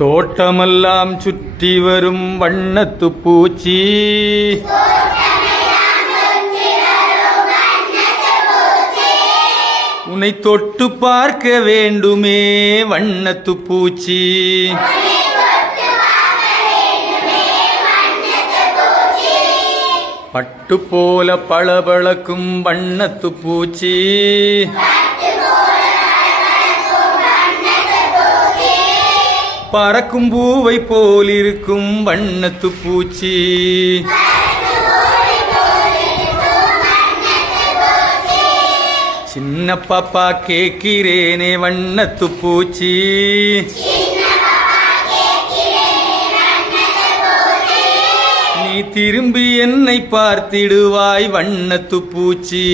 தோட்டமெல்லாம் சுற்றி வரும் வண்ணத்து பூச்சி. உன்னை தொட்டு பார்க்க வேண்டுமே வண்ணத்து பூச்சி. பட்டு போல பளபளக்கும் வண்ணத்து பூச்சி. பறக்கும் பூவை போலிருக்கும் வண்ணத்து பூச்சி. சின்ன பாப்பா கேக்கிறேனே வண்ணத்து பூச்சி. திரும்பி என்னை பார்த்திடுவாய் வண்ணத்து பூச்சி.